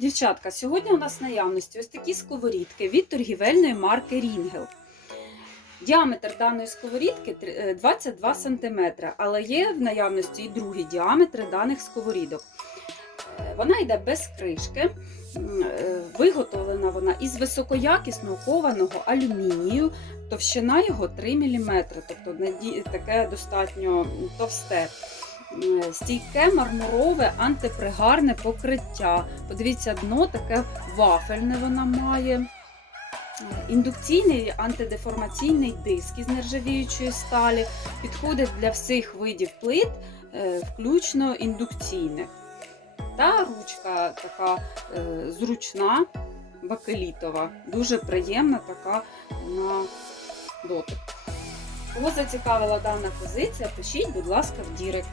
Дівчатка, сьогодні у нас в наявності ось такі сковорідки від торгівельної марки Рінгел. Діаметр даної сковорідки е, 22 см, але є в наявності і другі діаметри даних сковорідок. Е, Вона йде без кришки. Е, Виготовлена вона із високоякісного кованого алюмінію. Товщина його 3 мм, тобто таке достатньо товсте. М, Стійке мармурове антипригарне покриття. Подивіться, дно таке вафельне вона має. Е, Індукційний антидеформаційний диск із нержавіючої сталі. Підходить для всіх видів плит, е, включно індукційних. Та ручка така е, зручна, бакелітова, дуже приємна така на дотик. Кого зацікавила дана позиція, пишіть, будь ласка, в Дірект.